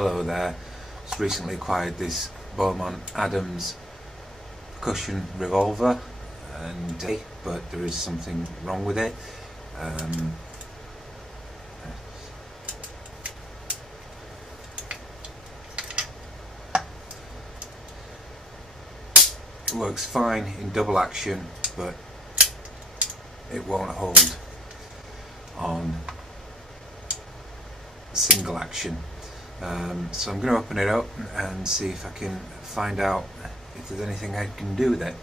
Hello there. Just recently acquired this Beaumont Adams percussion revolver, but there is something wrong with it. It works fine in double action, but it won't hold on single action. So I'm going to open it up and see if I can find out if there's anything I can do with it.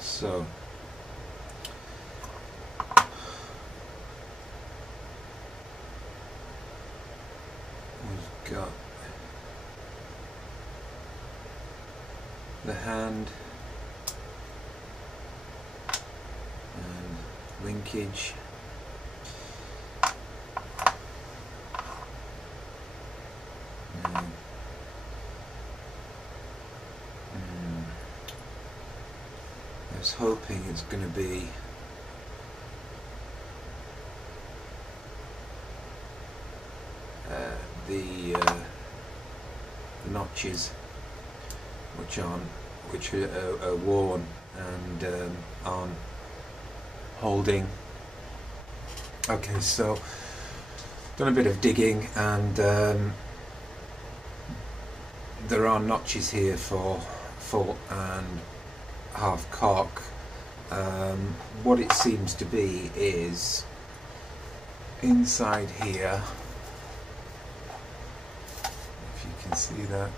So we've got the hand and linkage. I was hoping it's going to be the notches which are worn and aren't holding. Okay, so done a bit of digging and there are notches here for full and half cock. What it seems to be is inside here, if you can see that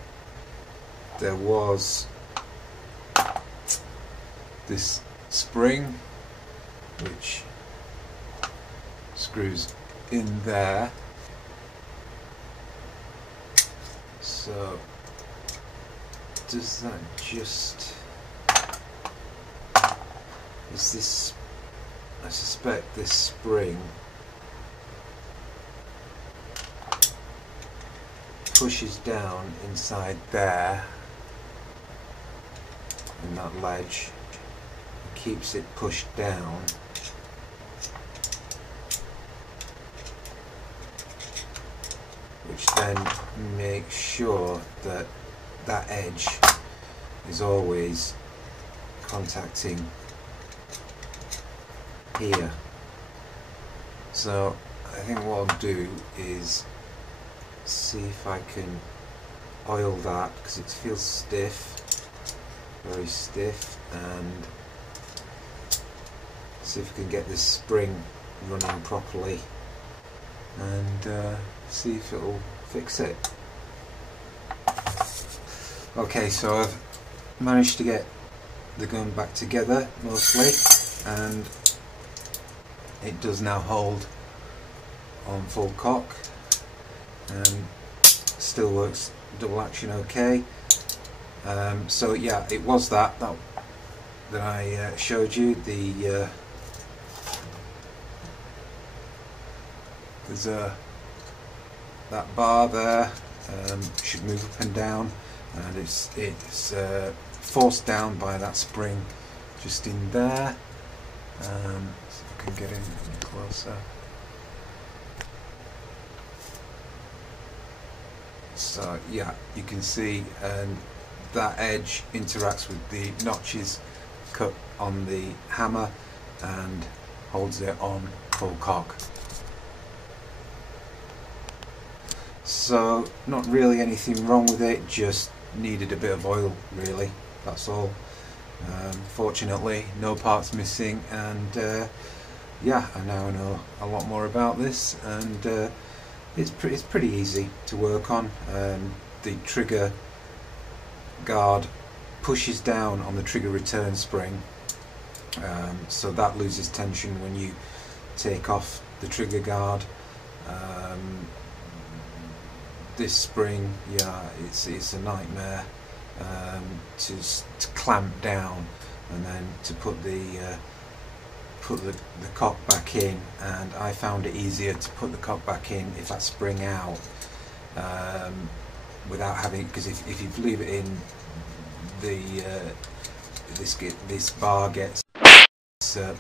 there was this spring which screws in there. So does that just, is this, I suspect this spring pushes down inside there in that ledge, keeps it pushed down, which then makes sure that that edge is always contacting here. So I think what I'll do is see if I can oil that, because it feels stiff, very stiff, and see if we can get this spring running properly and see if it'll fix it. Okay, so I've managed to get the gun back together mostly, and it does now hold on full cock, and still works double action okay. So yeah, it was that I showed you. There's that bar there should move up and down, and it's forced down by that spring just in there. See if I can get in closer. So yeah, you can see, and that edge interacts with the notches cut on the hammer and holds it on full cock. So not really anything wrong with it, just needed a bit of oil really, that's all. Fortunately no parts missing, and yeah, I now know a lot more about this, and it's pretty easy to work on. The trigger guard pushes down on the trigger return spring, so that loses tension when you take off the trigger guard. This spring, yeah, it's a nightmare to clamp down, and then to put the cock back in, and I found it easier to put the cock back in if I spring out, without having, because if you leave it in, this bar gets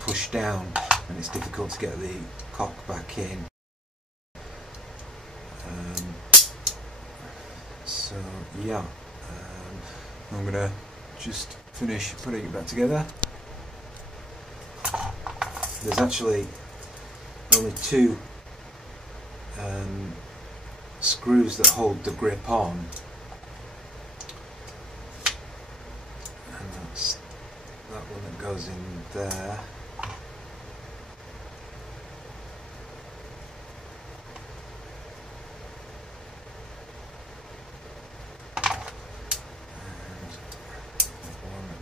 pushed down, and it's difficult to get the cock back in. So yeah, I'm gonna just finish putting it back together. There's actually only two screws that hold the grip on, and that's that one that goes in there.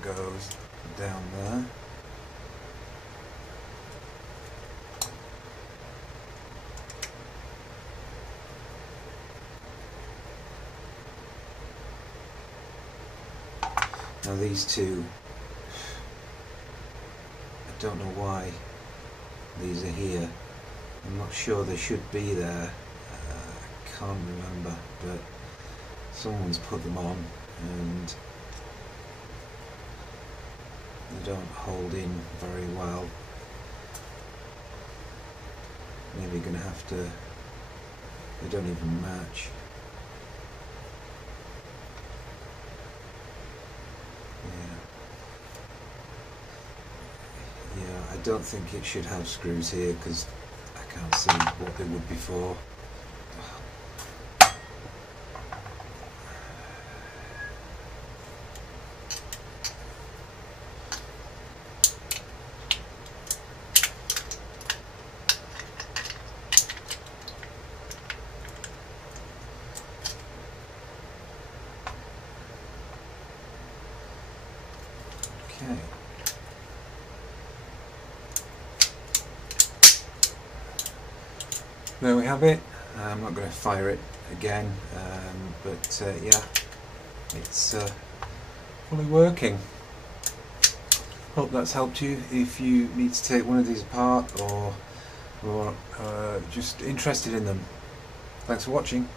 Goes down there. Now these two, I don't know why these are here. I'm not sure they should be there. I can't remember, but someone's put them on, and they don't hold in very well. Maybe gonna have to, they don't even match. Yeah, I don't think it should have screws here, because I can't see what they would be for. Okay. There we have it. I'm not going to fire it again, but yeah, it's fully working. Hope that's helped you if you need to take one of these apart or just interested in them. Thanks for watching.